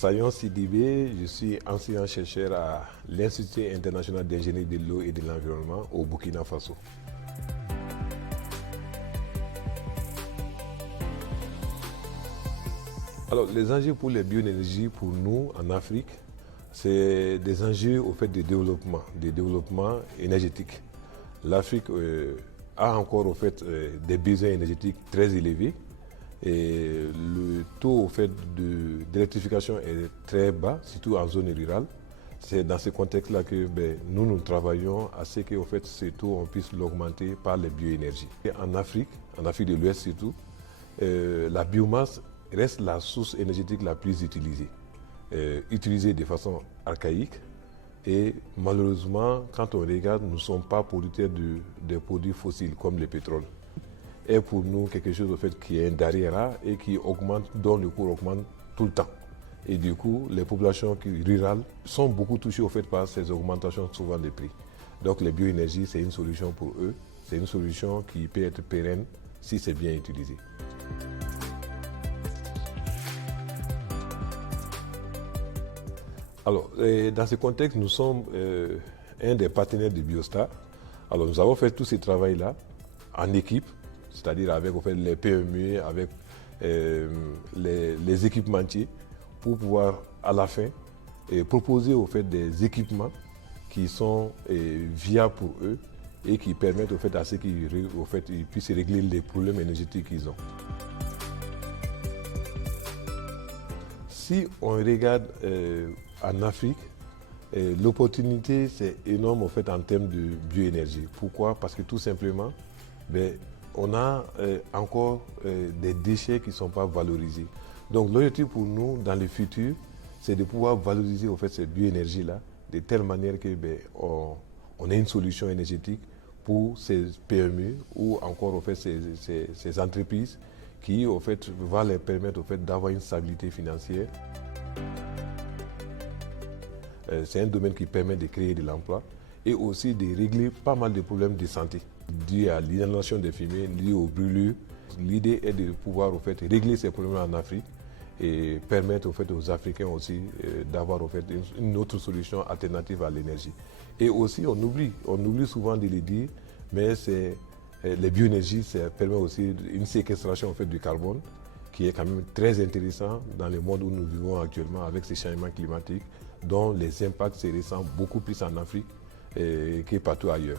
Sayon Sidibé, je suis enseignant-chercheur à l'Institut international d'ingénierie de l'eau et de l'environnement au Burkina Faso. Alors, les enjeux pour les bioénergies, pour nous, en Afrique, c'est des enjeux au fait de développement énergétique. L'Afrique a encore au fait des besoins énergétiques très élevés et le taux au fait d'électrification est très bas, surtout en zone rurale. C'est dans ce contexte-là que nous travaillons à ce que au fait, ce taux on puisse l'augmenter par les bioénergies. Et en Afrique de l'Ouest surtout, la biomasse reste la source énergétique la plus utilisée, utilisée de façon archaïque. Et malheureusement, quand on regarde, nous ne sommes pas producteurs de produits fossiles comme le pétrole. Et pour nous, quelque chose au fait, qui est un denrée rare et qui augmente, dont le cours augmente tout le temps. Et du coup, les populations rurales sont beaucoup touchées au fait par ces augmentations souvent des prix. Donc les bioénergies, c'est une solution pour eux. C'est une solution qui peut être pérenne si c'est bien utilisé. Alors, dans ce contexte, nous sommes un des partenaires de Biostar. Alors, nous avons fait tout ce travail-là en équipe, c'est-à-dire avec au fait, les PME, avec les équipementiers, pour pouvoir à la fin proposer au fait des équipements qui sont viables pour eux et qui permettent au fait à ceux qui ils puissent régler les problèmes énergétiques qu'ils ont. Si on regarde en Afrique, l'opportunité c'est énorme en fait en termes de bioénergie. Pourquoi? Parce que tout simplement, on a encore des déchets qui ne sont pas valorisés. Donc l'objectif pour nous dans le futur, c'est de pouvoir valoriser en fait cette bioénergie-là de telle manière que on ait une solution énergétique pour ces PME ou encore en fait, ces entreprises qui en fait, va leur permettre en fait, d'avoir une stabilité financière. C'est un domaine qui permet de créer de l'emploi et aussi de régler pas mal de problèmes de santé dus à l'inhalation des fumées, liés aux brûlures. L'idée est de pouvoir en fait, régler ces problèmes en Afrique et permettre en fait, aux Africains aussi d'avoir en fait, une autre solution alternative à l'énergie. Et aussi, on oublie souvent de le dire, mais les bioénergies, ça permet aussi une séquestration en fait, du carbone qui est quand même très intéressant dans le monde où nous vivons actuellement avec ces changements climatiques dont les impacts se ressentent beaucoup plus en Afrique que partout ailleurs.